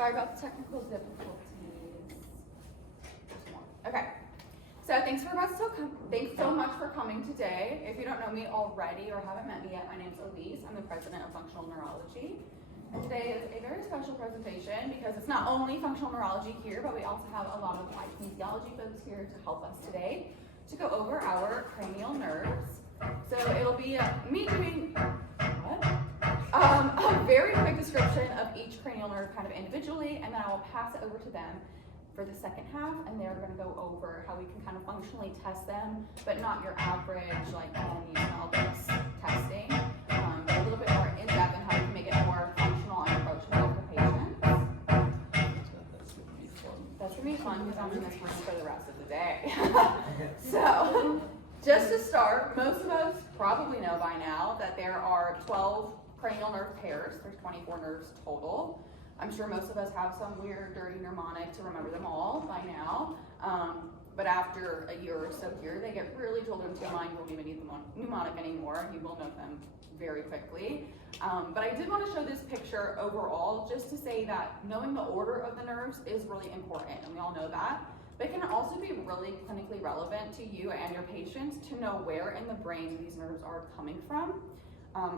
Sorry about the technical difficulties. Okay, so thanks so much for coming today. If you don't know me already or haven't met me yet, my name is Elise. I'm the president of Functional Neurology. And today is a very special presentation because it's not only functional neurology here, but we also have a lot of kinesiology folks here to help us today to go over our cranial nerves. So it'll be me doing a very quick description of each cranial nerve kind of individually, and then I will pass it over to them for the second half, and they're going to go over how we can kind of functionally test them, but not your average like smell-based testing, but a little bit more in depth and how we can make it more functional and approachable for patients. That's going to be fun because I'm in this room for the rest of the day. So, just to start, most of us probably know by now that there are 12 cranial nerve pairs. There's 24 nerves total. I'm sure most of us have some weird, dirty mnemonic to remember them all by now. But after a year or so here, they get really drilled into your mind. You won't even need the mnemonic anymore. You will know them very quickly. But I did want to show this picture overall just to say that knowing the order of the nerves is really important, and we all know that. But it can also be really clinically relevant to you and your patients to know where in the brain these nerves are coming from.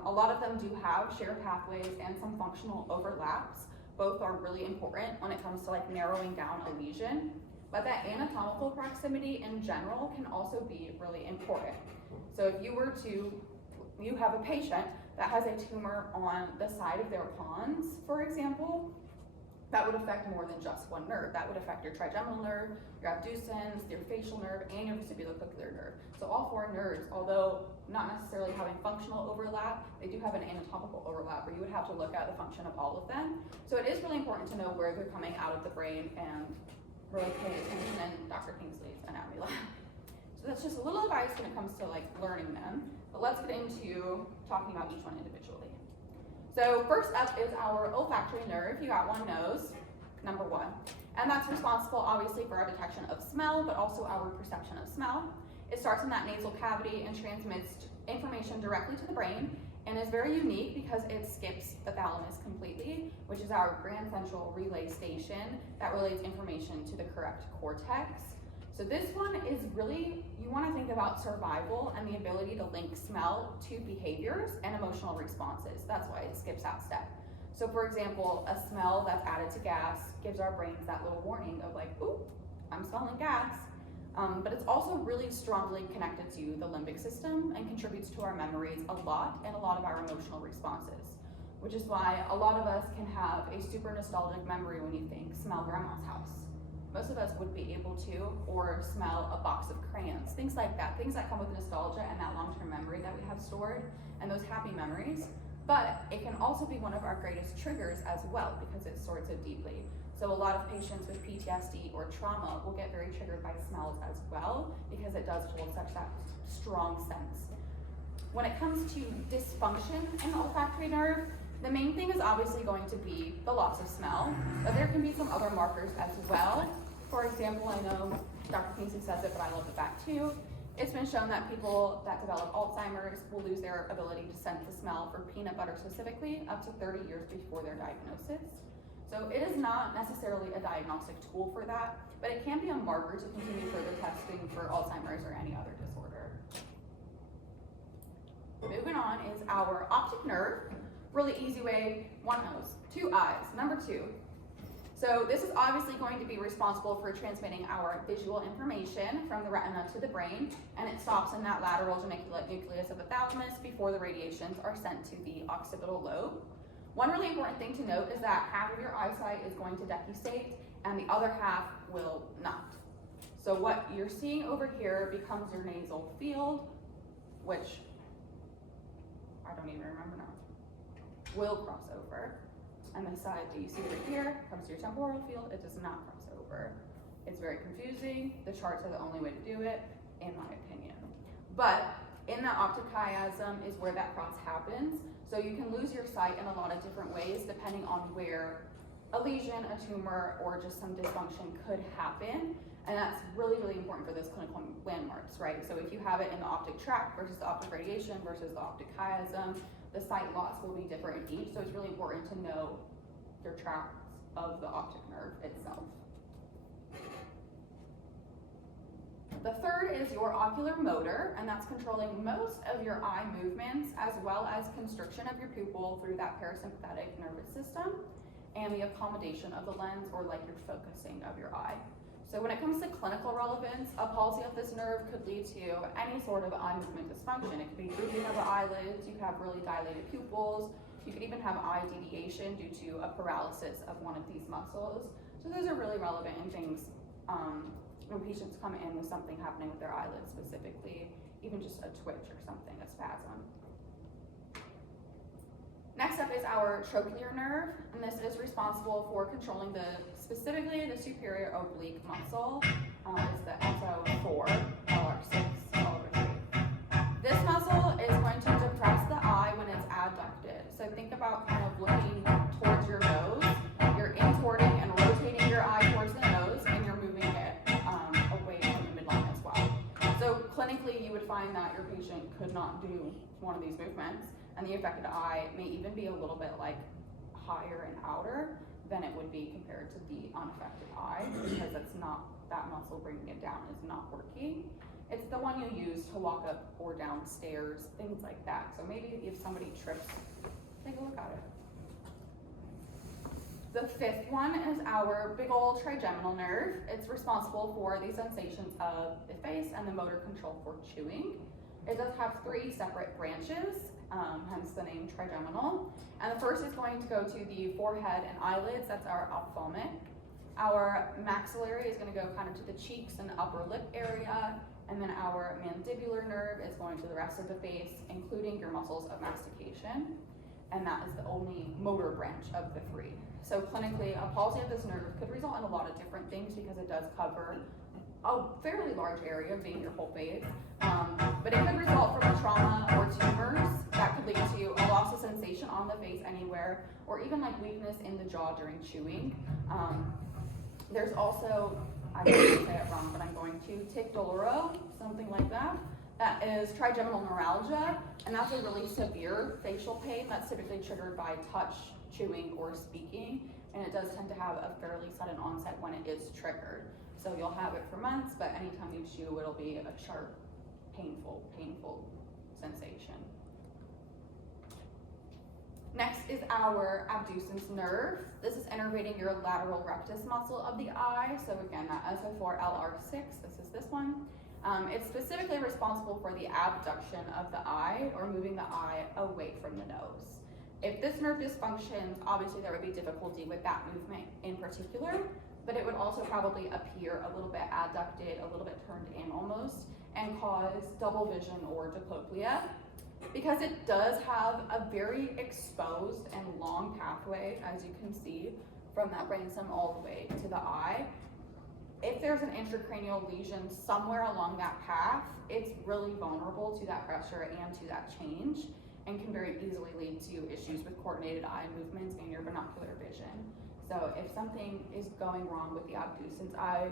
A lot of them do have shared pathways and some functional overlaps. Both are really important when it comes to like narrowing down a lesion, but that anatomical proximity in general can also be really important. So if you have a patient that has a tumor on the side of their pons, for example, that would affect more than just one nerve. That would affect your trigeminal nerve, your abducens, your facial nerve, and your vestibulocochlear nerve. So all four nerves, although not necessarily having functional overlap, they do have an anatomical overlap where you would have to look at the function of all of them. So it is really important to know where they're coming out of the brain and really pay attention in Dr. Kingsley's anatomy lab. So that's just a little advice when it comes to like learning them. But let's get into talking about each one individually. So first up is our olfactory nerve. You got one nose, number one. And that's responsible obviously for our detection of smell, but also our perception of smell. It starts in that nasal cavity and transmits information directly to the brain, and is very unique because it skips the thalamus completely, which is our grand central relay station that relays information to the correct cortex. So this one is really, you want to think about survival and the ability to link smell to behaviors and emotional responses. That's why it skips that step. So for example, a smell that's added to gas gives our brains that little warning of like, ooh, I'm smelling gas. But it's also really strongly connected to the limbic system and contributes to our memories a lot and a lot of our emotional responses, which is why a lot of us can have a super nostalgic memory when you think smell grandma's house. Most of us would be able to, or smell a box of crayons, things like that, things that come with nostalgia and that long-term memory that we have stored and those happy memories. But it can also be one of our greatest triggers as well because it's stored so deeply. So a lot of patients with PTSD or trauma will get very triggered by smells as well because it does hold such that strong sense. When it comes to dysfunction in the olfactory nerve, the main thing is obviously going to be the loss of smell, but there can be some other markers as well. For example, I know Dr. Kingsley says it, but I love the fact too. It's been shown that people that develop Alzheimer's will lose their ability to sense the smell for peanut butter specifically up to 30 years before their diagnosis. So it is not necessarily a diagnostic tool for that, but it can be a marker to continue further testing for Alzheimer's or any other disorder. Moving on is our optic nerve. Really easy way, one nose, two eyes, number two. So this is obviously going to be responsible for transmitting our visual information from the retina to the brain, and it stops in that lateral geniculate nucleus of the thalamus before the radiations are sent to the occipital lobe. One really important thing to note is that half of your eyesight is going to decusate and the other half will not. So what you're seeing over here becomes your nasal field, which I don't even remember now, will cross over. And the side that you see right here comes to your temporal field. It does not cross over. It's very confusing. The charts are the only way to do it, in my opinion. But in the optic chiasm is where that cross happens. So you can lose your sight in a lot of different ways depending on where a lesion, a tumor, or just some dysfunction could happen. And that's really, really important for those clinical landmarks, right? So if you have it in the optic tract versus the optic radiation versus the optic chiasm, the sight loss will be different in each. So it's really important to know your tracts of the optic nerve itself. The third is your ocular motor, and that's controlling most of your eye movements as well as constriction of your pupil through that parasympathetic nervous system and the accommodation of the lens, or like your focusing of your eye. So when it comes to clinical relevance, a palsy of this nerve could lead to any sort of eye movement dysfunction. It could be drooping of the eyelids, you could have really dilated pupils, you could even have eye deviation due to a paralysis of one of these muscles. So those are really relevant in things when patients come in with something happening with their eyelids specifically, even just a twitch or something, a spasm. Next up is our trochlear nerve, and this is responsible for controlling specifically the superior oblique muscle. It's the SO4, LR6, LR3. This muscle is going to depress the eye when it's adducted. So think about kind of looking towards your nose. You're intorting and rotating your eye towards the nose, and you're moving it away from the midline as well. So clinically, you would find that your patient could not do one of these movements, and the affected eye may even be a little bit like higher and outer than it would be compared to the unaffected eye, because it's not, that muscle bringing it down is not working. It's the one you use to walk up or down stairs, things like that. So maybe if somebody trips, take a look at it. The fifth one is our big old trigeminal nerve. It's responsible for the sensations of the face and the motor control for chewing. It does have 3 separate branches, hence the name trigeminal. And the first is going to go to the forehead and eyelids, that's our ophthalmic. Our maxillary is going to go kind of to the cheeks and upper lip area, and then our mandibular nerve is going to the rest of the face, including your muscles of mastication. And that is the only motor branch of the 3. So clinically, a palsy of this nerve could result in a lot of different things because it does cover a fairly large area, being your whole face, but it could result from a trauma or tumors that could lead to a loss of sensation on the face anywhere, or even like weakness in the jaw during chewing. There's also, I didn't say it wrong, but I'm going to, tic douloureux, something like that. That is trigeminal neuralgia, and that's a really severe facial pain that's typically triggered by touch, chewing, or speaking, and it does tend to have a fairly sudden onset when it is triggered. So you'll have it for months, but anytime you chew, it'll be a sharp, painful sensation. Next is our abducens nerve. This is innervating your lateral rectus muscle of the eye. So again, that SO4 LR6, this is this one. It's specifically responsible for the abduction of the eye, or moving the eye away from the nose. If this nerve dysfunctions, obviously there would be difficulty with that movement in particular, but it would also probably appear a little bit adducted, a little bit turned in almost, and cause double vision or diplopia. Because it does have a very exposed and long pathway, as you can see, from that brainstem all the way to the eye. If there's an intracranial lesion somewhere along that path, it's really vulnerable to that pressure and to that change, and can very easily lead to issues with coordinated eye movements and your binocular vision. So if something is going wrong with the abducens eye,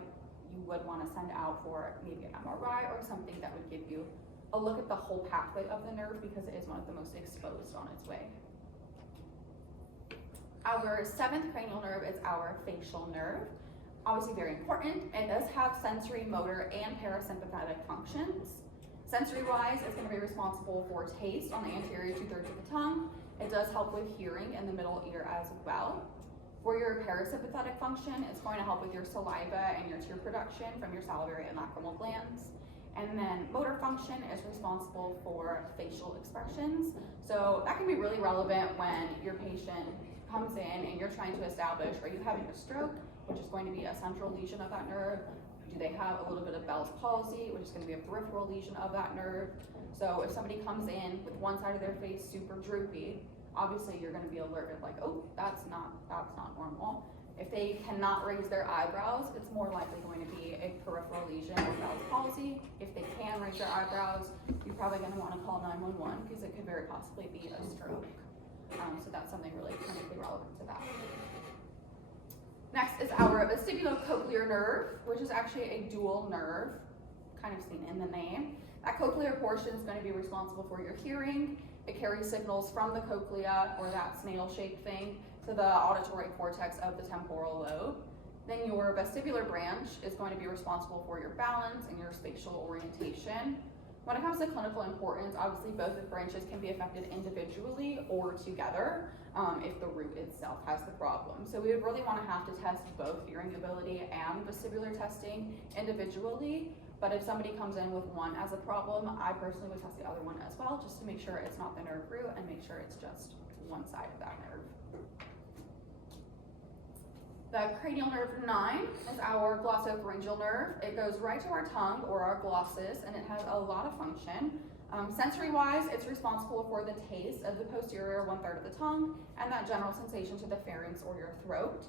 you would want to send out for maybe an MRI or something that would give you a look at the whole pathway of the nerve, because it is one of the most exposed on its way. Our 7th cranial nerve is our facial nerve. Obviously very important. It does have sensory, motor, and parasympathetic functions. Sensory-wise, it's going to be responsible for taste on the anterior 2/3 of the tongue. It does help with hearing in the middle ear as well. For your parasympathetic function, it's going to help with your saliva and your tear production from your salivary and lacrimal glands. And then motor function is responsible for facial expressions. So that can be really relevant when your patient comes in and you're trying to establish, are you having a stroke, which is going to be a central lesion of that nerve? Do they have a little bit of Bell's palsy, which is going to be a peripheral lesion of that nerve? So if somebody comes in with one side of their face super droopy, obviously you're going to be alerted, like, oh, that's not normal. If they cannot raise their eyebrows, it's more likely going to be a peripheral lesion of Bell's palsy. If they can raise their eyebrows, you're probably going to want to call 911, because it could very possibly be a stroke. So that's something really clinically relevant to that. Next is our vestibulocochlear nerve, which is actually a dual nerve, kind of seen in the name. That cochlear portion is going to be responsible for your hearing. It carries signals from the cochlea, or that snail-shaped thing, to the auditory cortex of the temporal lobe. Then your vestibular branch is going to be responsible for your balance and your spatial orientation. When it comes to clinical importance, obviously both of the branches can be affected individually or together if the root itself has the problem. So we would really want to have to test both hearing ability and vestibular testing individually. But if somebody comes in with one as a problem, I personally would test the other one as well, just to make sure it's not the nerve root and make sure it's just one side of that nerve. The cranial nerve 9 is our glossopharyngeal nerve. It goes right to our tongue, or our glossus, and it has a lot of function. Sensory-wise, it's responsible for the taste of the posterior 1/3 of the tongue and that general sensation to the pharynx or your throat.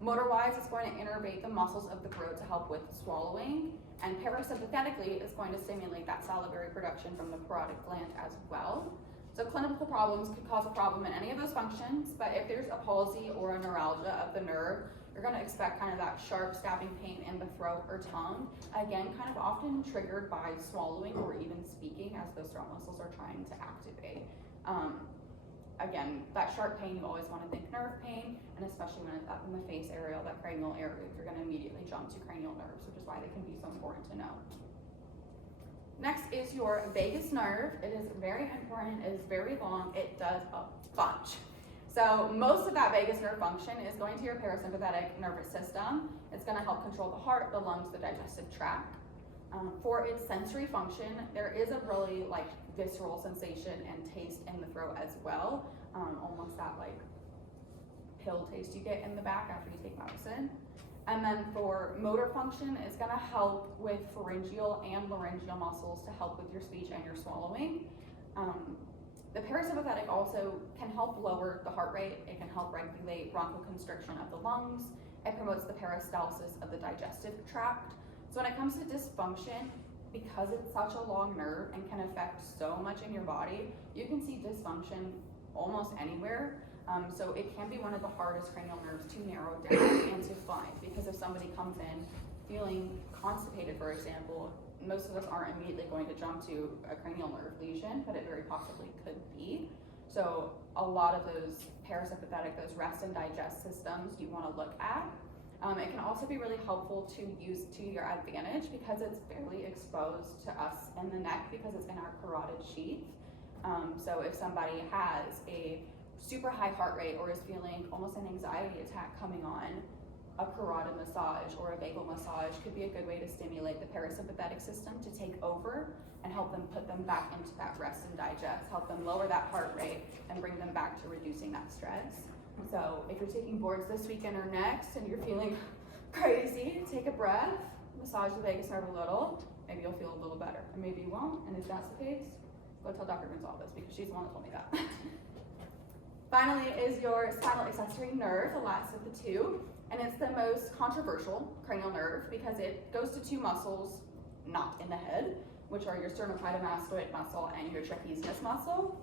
Motor-wise, it's going to innervate the muscles of the throat to help with swallowing. And parasympathetically, it's going to stimulate that salivary production from the parotid gland as well. So clinical problems could cause a problem in any of those functions, but if there's a palsy or a neuralgia of the nerve, you're going to expect kind of that sharp stabbing pain in the throat or tongue. Again, kind of often triggered by swallowing or even speaking as those throat muscles are trying to activate. Again, that sharp pain, you always want to think nerve pain, and especially when it's up in the face area, that cranial area, you're going to immediately jump to cranial nerves, which is why they can be so important to know. Next is your vagus nerve. It is very important, it is very long, it does a bunch. So most of that vagus nerve function is going to your parasympathetic nervous system. It's going to help control the heart, the lungs, the digestive tract. For its sensory function, there is a really visceral sensation and taste in the throat as well. Almost that pill taste you get in the back after you take medicine. And then for motor function, it's going to help with pharyngeal and laryngeal muscles to help with your speech and your swallowing. The parasympathetic also can help lower the heart rate. It can help regulate bronchoconstriction of the lungs. It promotes the peristalsis of the digestive tract. So when it comes to dysfunction, because it's such a long nerve and can affect so much in your body, you can see dysfunction almost anywhere. So it can be one of the hardest cranial nerves to narrow down and to find, because if somebody comes in feeling constipated, for example, most of us aren't immediately going to jump to a cranial nerve lesion, but it very possibly could be. So a lot of those parasympathetic, those rest and digest systems you want to look at. It can also be really helpful to use to your advantage because it's fairly exposed to us in the neck because it's in our carotid sheath. So if somebody has a super high heart rate or is feeling almost an anxiety attack coming on, a carotid massage or a vagal massage could be a good way to stimulate the parasympathetic system to take over and help them put them back into that rest and digest, help them lower that heart rate and bring them back to reducing that stress. So if you're taking boards this weekend or next and you're feeling crazy, take a breath, massage the vagus nerve a little, maybe you'll feel a little better, and maybe you won't, and if that's the case, go tell Dr. Gonzalez because she's the one that told me that. Finally is your spinal accessory nerve, the last of the two, and it's the most controversial cranial nerve because it goes to two muscles not in the head, which are your sternocleidomastoid muscle and your trapezius muscle.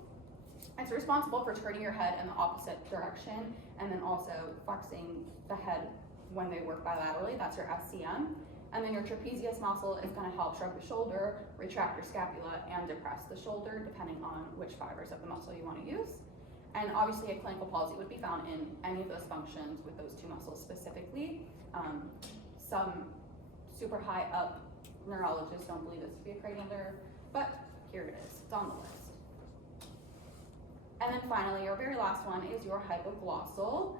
It's responsible for turning your head in the opposite direction and then also flexing the head when they work bilaterally. That's your SCM. And then your trapezius muscle is going to help shrug the shoulder, retract your scapula, and depress the shoulder depending on which fibers of the muscle you want to use. And obviously a clinical palsy would be found in any of those functions with those two muscles specifically. Some super high up neurologists don't believe this to be a cranial nerve, but here it is, it's on the list. And then finally, your very last one is your hypoglossal.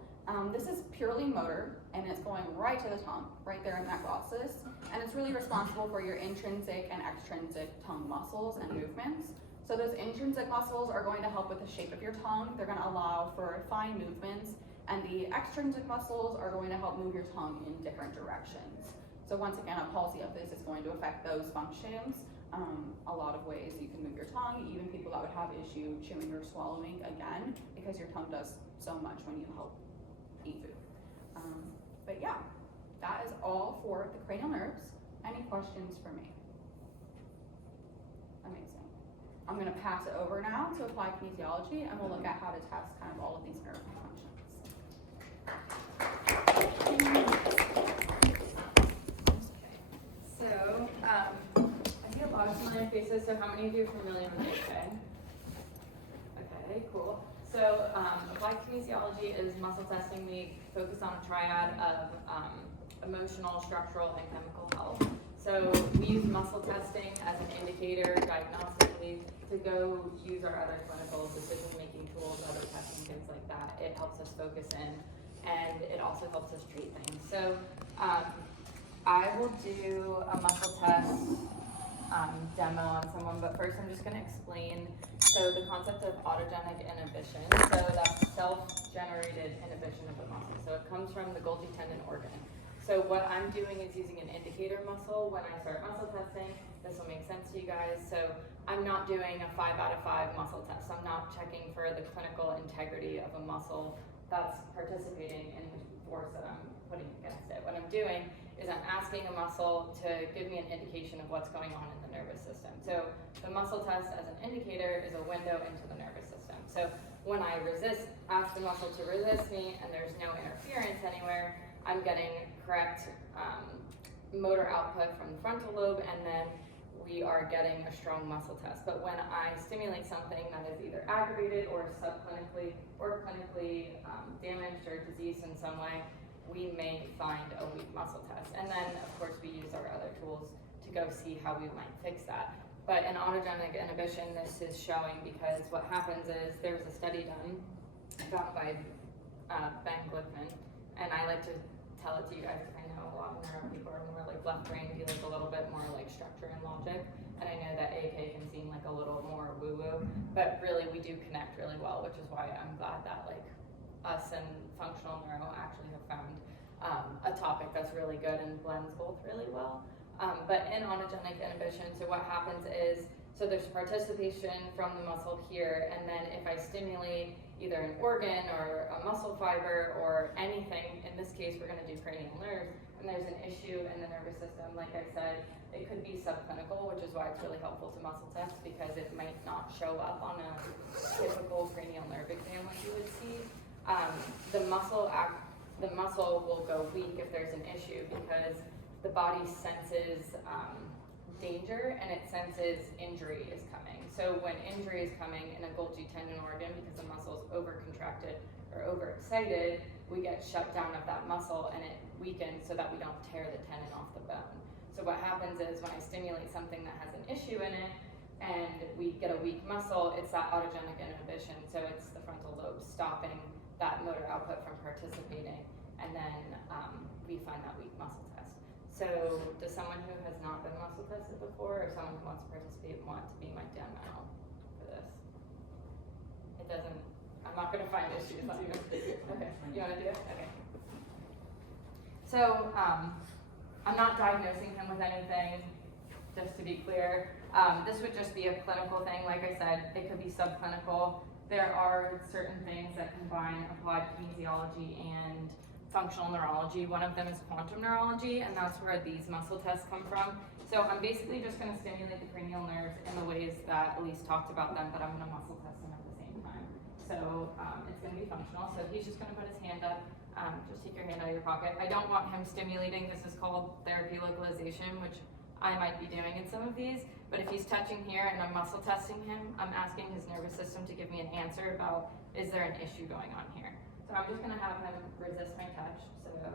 This is purely motor, and it's going right to the tongue, right there in that glossus. And it's really responsible for your intrinsic and extrinsic tongue muscles and movements. So those intrinsic muscles are going to help with the shape of your tongue. They're going to allow for fine movements. And the extrinsic muscles are going to help move your tongue in different directions. So once again, a palsy of this is going to affect those functions. A lot of ways you can move your tongue, even people that would have issue chewing or swallowing, again, because your tongue does so much when you help eat food. But yeah, that is all for the cranial nerves. Any questions for me? Amazing. I'm going to pass it over now to applied kinesiology, and we'll look at how to test kind of all of these nerve functions. So, I see a lot of familiar faces, so how many of you are familiar with this guy? Kinesiology is muscle testing. We focus on a triad of emotional, structural, and chemical health. So we use muscle testing as an indicator diagnostically to go use our other clinical decision-making tools, other testing, things like that. It helps us focus in, and it also helps us treat things. So I will do a muscle test demo on someone, but first I'm just going to explain the concept of autogenic inhibition. So that's self-generated inhibition of the muscle. So it comes from the Golgi tendon organ. So what I'm doing is using an indicator muscle when I start muscle testing. This will make sense to you guys. So I'm not doing a 5 out of 5 muscle test. I'm not checking for the clinical integrity of a muscle that's participating in the force that I'm putting against it. What I'm doing is I'm asking a muscle to give me an indication of what's going on in the nervous system. So the muscle test as an indicator is a window into the nervous system. So when I ask the muscle to resist me and there's no interference anywhere, I'm getting correct motor output from the frontal lobe, and then we are getting a strong muscle test. But when I stimulate something that is either aggravated or subclinically or clinically damaged or diseased in some way, we may find a weak muscle test. And then, of course, we use our other tools to go see how we might fix that. But in autogenic inhibition, this is showing because what happens is there's a study done by Ben Glickman, and I like to tell it to you guys because I know a lot more people are more like left brain, do like a little bit more like structure and logic, and I know that AK can seem like a little more woo-woo, but really we do connect really well, which is why I'm glad that like us and functional neuro actually have found a topic that's really good and blends both really well. But in autogenic inhibition, so what happens is, so there's participation from the muscle here, and then if I stimulate either an organ or a muscle fiber or anything, in this case we're going to do cranial nerves, and there's an issue in the nervous system, like I said, it could be subclinical, which is why it's really helpful to muscle test, because it might not show up on a typical cranial nerve exam like you would see. The muscle will go weak if there's an issue because the body senses danger and it senses injury is coming. So when injury is coming in a Golgi tendon organ because the muscle is overcontracted or overexcited, we get shut down of that muscle and it weakens so that we don't tear the tendon off the bone. So what happens is when I stimulate something that has an issue in it and we get a weak muscle, it's that autogenic inhibition. So it's the frontal lobe stopping that motor output from participating, and then we find that weak muscle test. So does someone who has not been muscle tested before or someone who wants to participate want to be my demo for this? It doesn't, I'm not going to find issues. Okay, you want to do it? Okay. So I'm not diagnosing him with anything, just to be clear. This would just be a clinical thing. Like I said, it could be subclinical. There are certain things that combine applied kinesiology and functional neurology. One of them is quantum neurology, and that's where these muscle tests come from. So I'm basically just going to stimulate the cranial nerves in the ways that Elise talked about them, but I'm going to muscle test them at the same time. So it's going to be functional. So he's just going to put his hand up. Just take your hand out of your pocket. I don't want him stimulating. This is called therapy localization, which I might be doing in some of these. But if he's touching here and I'm muscle testing him, I'm asking his nervous system to give me an answer about, is there an issue going on here? So I'm just going to have him resist my touch. So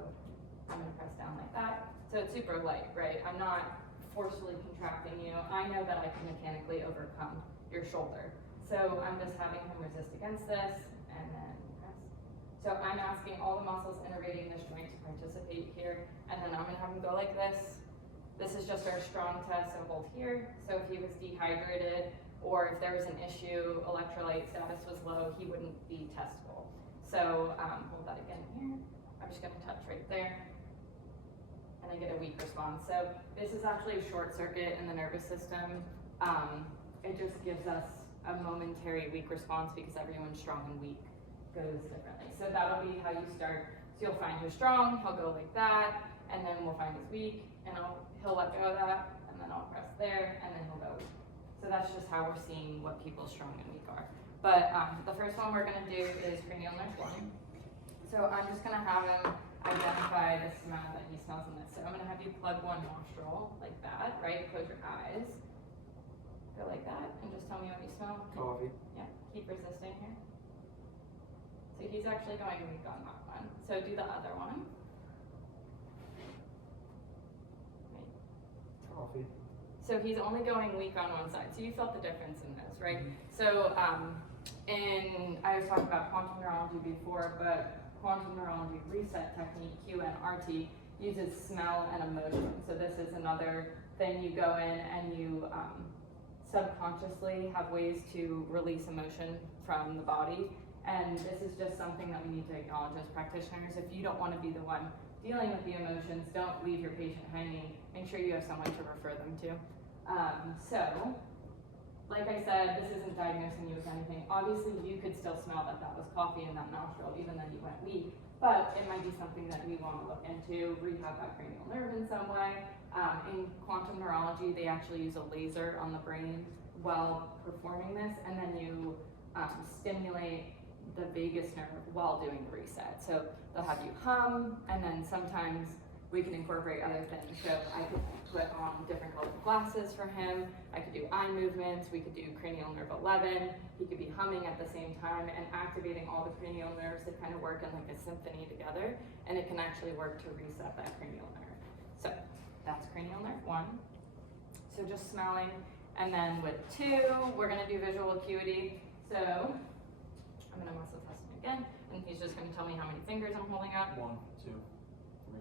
I'm going to press down like that. So it's super light, right? I'm not forcefully contracting you. I know that I can mechanically overcome your shoulder. So I'm just having him resist against this and then press. So I'm asking all the muscles innervating this joint to participate here. And then I'm going to have him go like this. This is just our strong test of hold here. So if he was dehydrated or if there was an issue, electrolyte status was low, he wouldn't be testable. So hold that again here. I'm just going to touch right there. And I get a weak response. So this is actually a short circuit in the nervous system. It just gives us a momentary weak response because everyone's strong and weak goes differently. So that'll be how you start. So you'll find who's strong, he'll go like that, and then we'll find who's weak, and he'll let go of that, and then I'll press there, and then he'll go weak. So that's just how we're seeing what people's strong and weak are. But the first one we're gonna do is cranial nerve 1. So I'm just gonna have him identify the smell that he smells in this. So I'm gonna have you plug one nostril like that, right? Close your eyes. Go like that, and just tell me what you smell. Coffee. Yeah, keep resisting here. So So he's actually going weak on that one. So do the other one. Coffee. So he's only going weak on one side. So you felt the difference in this, right? So I was talking about quantum neurology before, but quantum neurology reset technique, QNRT, uses smell and emotion. So this is another thing. You go in and you subconsciously have ways to release emotion from the body. And this is just something that we need to acknowledge as practitioners. If you don't want to be the one dealing with the emotions, don't leave your patient hanging. Make sure you have someone to refer them to. So, like I said, this isn't diagnosing you with anything. Obviously, you could still smell that that was coffee in that nostril, even though you went weak. But it might be something that we want to look into, rehab that cranial nerve in some way. In quantum neurology, they actually use a laser on the brain while performing this, and then you stimulate the vagus nerve while doing the reset. So they'll have you hum, and then sometimes we can incorporate other things. So I could put on different colored glasses for him. I could do eye movements. We could do cranial nerve 11. He could be humming at the same time and activating all the cranial nerves that kind of work in like a symphony together. And it can actually work to reset that cranial nerve. So that's cranial nerve 1. So just smelling. And then with 2, we're gonna do visual acuity. So I'm gonna muscle test him again. And he's just gonna tell me how many fingers I'm holding up. 1, 2, 3,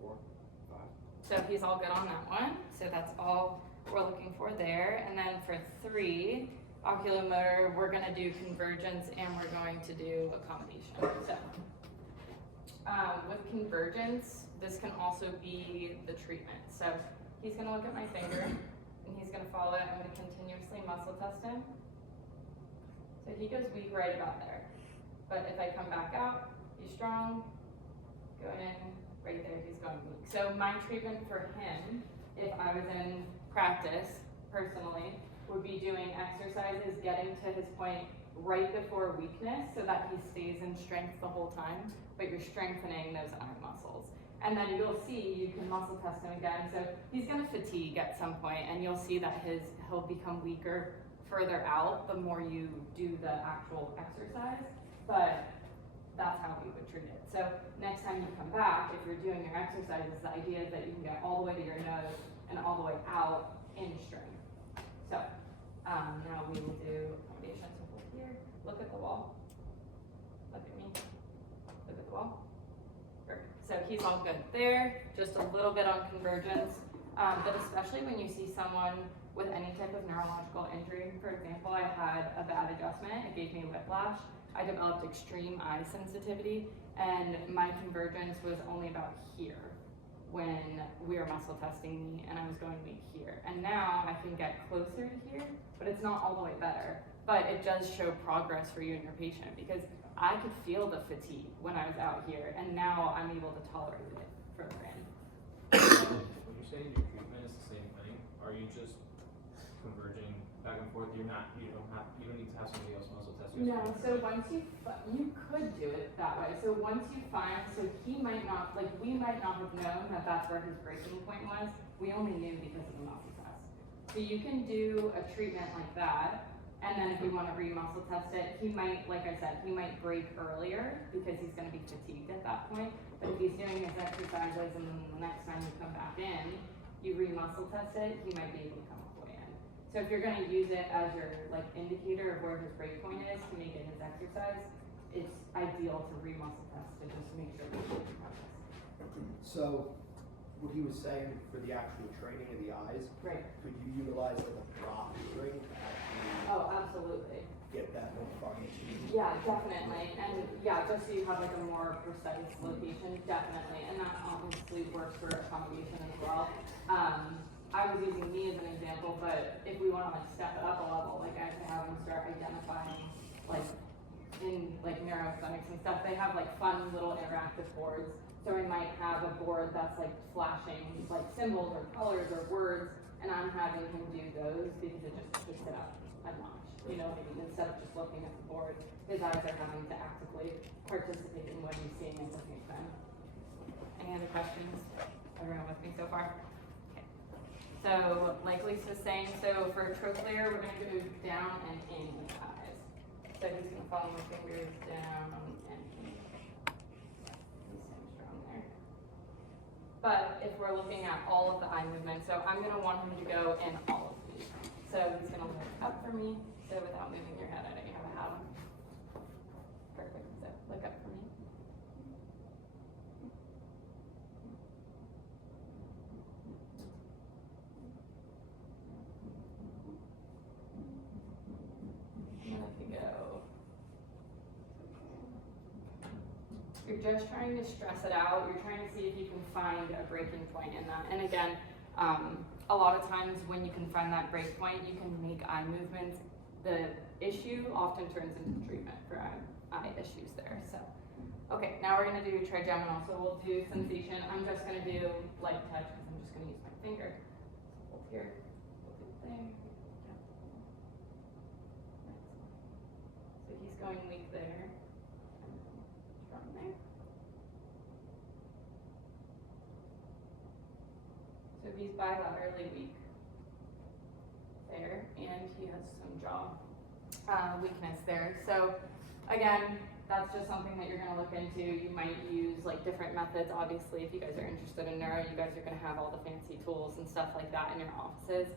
4, 5. So he's all good on that one. So that's all we're looking for there. And then for 3, oculomotor, we're gonna do convergence and we're going to do accommodation. So with convergence, this can also be the treatment. So he's gonna look at my finger and he's gonna follow it. I'm gonna continuously muscle test him. So he goes weak right about there. But if I come back out, he's strong, go in, right there, he's going weak. So my treatment for him, if I was in practice, personally, would be doing exercises, getting to his point right before weakness so that he stays in strength the whole time, but you're strengthening those eye muscles. And then you'll see, you can muscle test him again. So he's gonna fatigue at some point and you'll see that he'll become weaker further out the more you do the actual exercise, but that's how we would treat it. So next time you come back, if you're doing your exercises, the idea is that you can get all the way to your nose and all the way out in strength. So now we will do accommodation. So hold here, look at the wall. Look at me, look at the wall. Perfect. So he's all good there, just a little bit on convergence, but especially when you see someone with any type of neurological injury. For example, I had a bad adjustment, it gave me whiplash. I developed extreme eye sensitivity, and my convergence was only about here when we were muscle testing me and I was going weak here. And now I can get closer to here, but it's not all the way better. But it does show progress for you and your patient because I could feel the fatigue when I was out here, and now I'm able to tolerate it further in. When you're saying your treatment is the same thing, are you just converging back and forth? You don't need to have somebody else muscle test you. No, so once you could do it that way. So once you find, so he might not, like we might not have known that that's where his breaking point was. We only knew because of the muscle test. So you can do a treatment like that, and then if you want to re-muscle test it, he might, like I said, he might break earlier because he's going to be fatigued at that point. But if he's doing his exercises and then the next time you come back in, you re-muscle test it, he might be able to come all the way in. So if you're going to use it as your like indicator of where his break point is to make it his exercise, it's ideal to re-muscle test to just make sure that you're progress. So, what he was saying for the actual training of the eyes, Right. could you utilize like a drop string to actually Oh, absolutely. get that more function? Yeah, definitely. And yeah, just so you have like a more precise location, definitely. And that obviously works for accommodation as well. I was using me as an example, but if we want to like step it up a level, like I could have them start identifying like in like neuro clinics and stuff, they have like fun little interactive boards. So we might have a board that's like flashing like symbols or colors or words, and I'm having him do those because it just takes it up a notch. You know what I mean? Instead of just looking at the board, his eyes are having to actively participate in what he's seeing at the same time. Any other questions? Everyone with me so far? Okay. So like Lisa's saying, so for trochlear, we're going to go down and in with the eyes. So he's gonna follow my fingers down and he's staying strong there. But if we're looking at all of the eye movements, so I'm gonna want him to go in all of these. So he's gonna look up for me. So without moving your head, I know you have a hat on. Perfect. So look up for me. And if you go, you're just trying to stress it out. You're trying to see if you can find a breaking point in that. And again, a lot of times when you can find that break point, you can make eye movements. The issue often turns into treatment for eye issues there. So, okay, now we're gonna do trigeminal. So we'll do sensation. I'm just gonna do light touch because I'm just gonna use my finger. Hold here, we'll do there. So he's going weak there. Strong there. So he's bilaterally weak there, and he has some jaw weakness there. So again, that's just something that you're going to look into. You might use like different methods. Obviously, if you guys are interested in neuro, you guys are going to have all the fancy tools and stuff like that in your offices.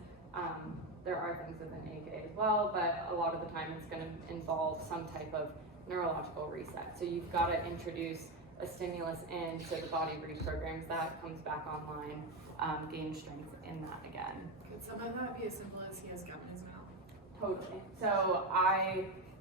There are things within AK as well, but a lot of the time it's going to involve some type of neurological reset. So you've got to introduce a stimulus in so the body reprograms that, comes back online, gain strength in that again. Could some of that be as simple as he has gum in his mouth? Totally. So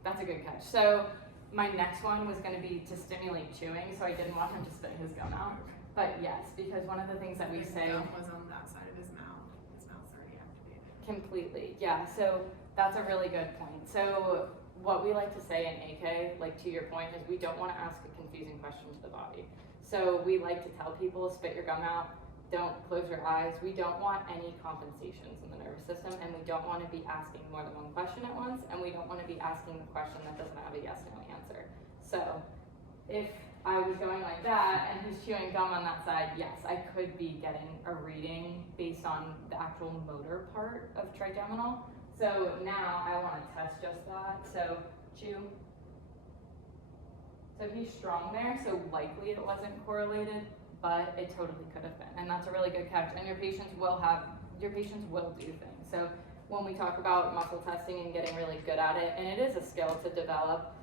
that's a good catch. So my next one was going to be to stimulate chewing, so I didn't want him to spit his gum out. But yes, because one of the things that we His say. gum was on that side of his mouth. His mouth's already activated. Completely, yeah. So that's a really good point. So what we like to say in AK, like to your point, is we don't want to ask a confusing question to the body. So we like to tell people, spit your gum out, don't close your eyes. We don't want any compensations in the nervous system, and we don't want to be asking more than one question at once, and we don't want to be asking the question that doesn't have a yes/no answer. So if I was going like that and he's chewing gum on that side, yes, I could be getting a reading based on the actual motor part of trigeminal. So now I want to test just that. So chew. So he's strong there, so likely it wasn't correlated, but it totally could have been. And that's a really good catch. And your patients will do things. So when we talk about muscle testing and getting really good at it, and it is a skill to develop,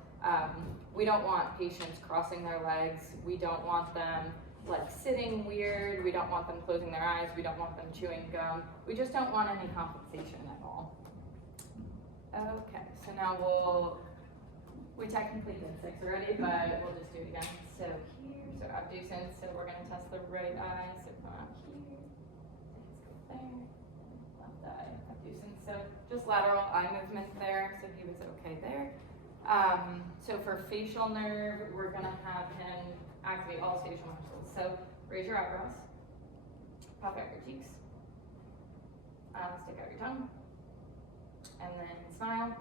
we don't want patients crossing their legs. We don't want them like sitting weird. We don't want them closing their eyes. We don't want them chewing gum. We just don't want any compensation at all. Okay, so now we technically did 6 already, but we'll just do it again. So here, so abducens, so we're gonna test the right eye, so come on here, let's go there, left eye, abducens, so just lateral eye movement there, so he was okay there. So for facial nerve, we're gonna have him activate all facial muscles. So raise your eyebrows, puff out your cheeks, stick out your tongue, and then smile.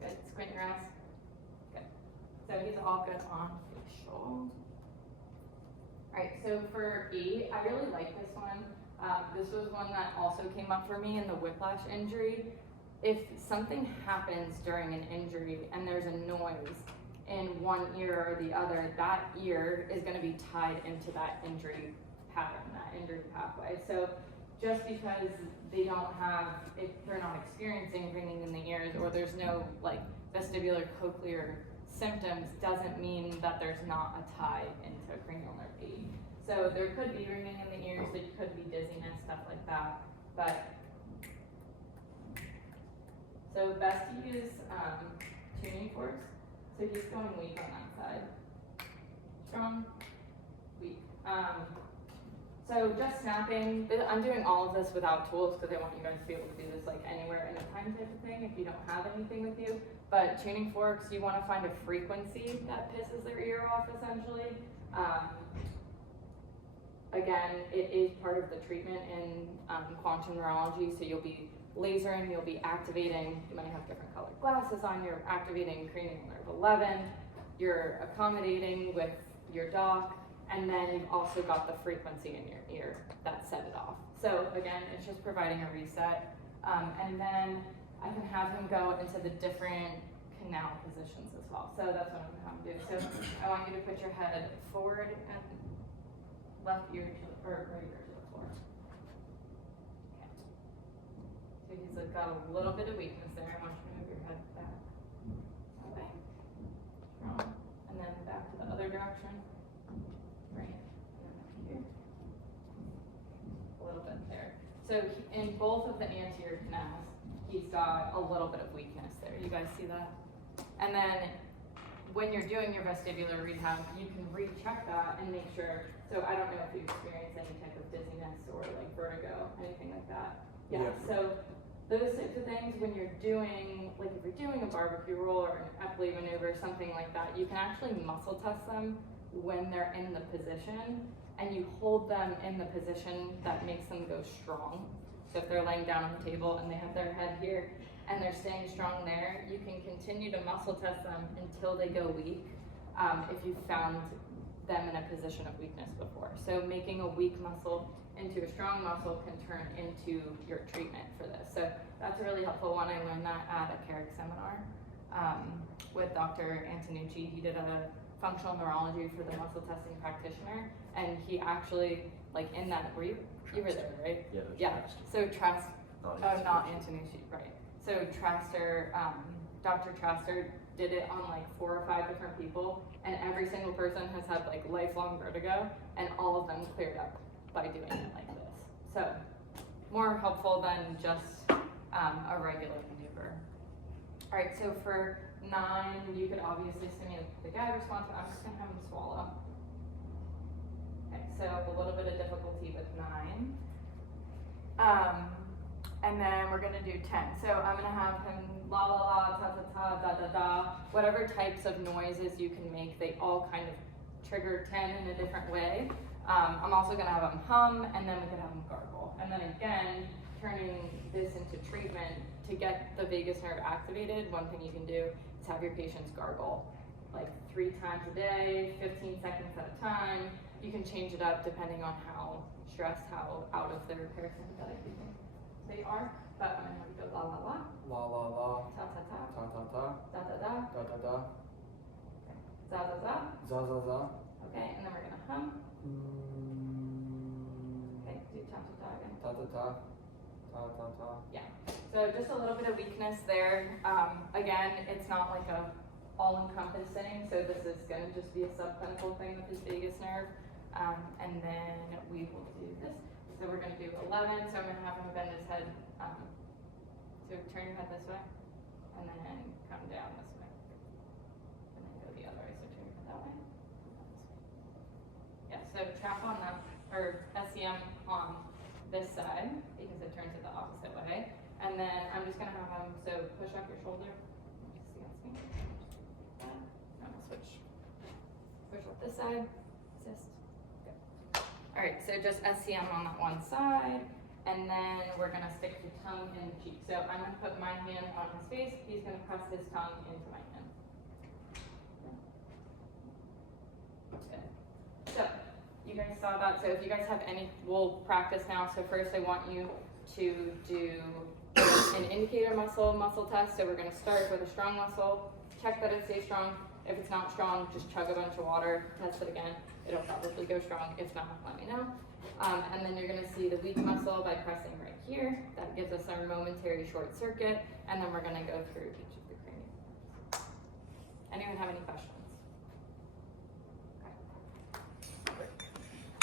Good. Squint your eyes. Good. So he's all good on facial. Alright, so for 8, I really like this one. This was one that also came up for me in the whiplash injury. If something happens during an injury and there's a noise in one ear or the other, that ear is going to be tied into that injury pattern, that injury pathway. So just because they don't have, if they're not experiencing ringing in the ears or there's no like vestibular cochlear symptoms, doesn't mean that there's not a tie into cranial nerve 8. So there could be ringing in the ears, there could be dizziness, stuff like that. But so best to use tuning forks. So he's going weak on that side. Strong, weak. So just snapping, I'm doing all of this without tools because I want you guys to be able to do this like anywhere, anytime type of thing if you don't have anything with you. But tuning forks, you want to find a frequency that pisses their ear off essentially. Again, it is part of the treatment in quantum neurology, so you'll be lasering, you'll be activating, you might have different colored glasses on, you're activating cranial nerve 11, you're accommodating with your doc, and then you've also got the frequency in your ear that set it off. So again, it's just providing a reset. And then I can have him go into the different canal positions as well. So that's what I'm gonna have him do. So I want you to put your head forward and left ear to or right ear to the floor. Okay. So he's like, got a little bit of weakness there. I want you to move your head back. Okay. Strong. And then back to the other direction. Right. And then here. A little bit there. So in both of the anterior canals, he's got a little bit of weakness there. You guys see that? And then when you're doing your vestibular rehab, you can recheck that and make sure. So I don't know if you experience any type of dizziness or like vertigo, anything like that. Yeah. So those types of things, when you're doing, like if you're doing a barbecue roll or an Epley maneuver, something like that, you can actually muscle test them when they're in the position, and you hold them in the position that makes them go strong. So if they're laying down on the table and they have their head here and they're staying strong there, you can continue to muscle test them until they go weak, if you found them in a position of weakness before. So making a weak muscle into a strong muscle can turn into your treatment for this. So that's a really helpful one. I learned that at a Carrick seminar with Dr. Antonucci. He did a functional neurology for the muscle testing practitioner, and he actually, like in that, you were there, right? Yeah. So not Antonucci, right? So Traster, Dr. Traster did it on like 4 or 5 different people, and every single person has had like lifelong vertigo, and all of them cleared up by doing it like this. So more helpful than just a regular maneuver. All right, so for 9, you could obviously stimulate the gag response, but I'm just gonna have him swallow. Okay, so a little bit of difficulty with 9. And then we're gonna do 10. So I'm gonna have him la la la, ta ta ta, da da da. Whatever types of noises you can make, they all kind of trigger 10 in a different way. I'm also gonna have him hum, and then we can have him gargle. And then again, turning this into treatment to get the vagus nerve activated, one thing you can do is have your patients gargle like 3 times a day, 15 seconds at a time. You can change it up depending on how stressed, how out of their parasympathetic they are. But I'm gonna go la la la. La la la. Ta ta ta. Ta ta ta. Da da da. Da da da. Za za za. Za za za. Okay, and then we're gonna hum. Okay, do ta ta ta again. Ta ta ta. Ta ta ta. Yeah. So just a little bit of weakness there. Again, it's not like a all-encompassing, so this is gonna just be a subclinical thing with his vagus nerve. And then we will do this. So we're gonna do 11, so I'm gonna have him bend his head. So turn your head this way, and then come down this way. And then go the other way, so turn your head that way. Yeah, so trap on the, or SEM on this side, because it turns it the opposite way. And then I'm just gonna have him, so push up your shoulder. See on me. And we'll switch. Push up this side, assist. Good. All right, so just SCM on that one side, and then we're gonna stick your tongue in the cheek. So I'm gonna put my hand on his face, he's gonna press his tongue into my hand. Good. So, you guys saw that, so if you guys have any, we'll practice now. So first I want you to do an indicator muscle test. So we're gonna start with a strong muscle, check that it stays strong. If it's not strong, just chug a bunch of water, test it again. It'll probably go strong. If not, let me know. And then you're gonna see the weak muscle by pressing right here. That gives us our momentary short circuit. And then we're gonna go through each of the cranial. Anyone have any questions?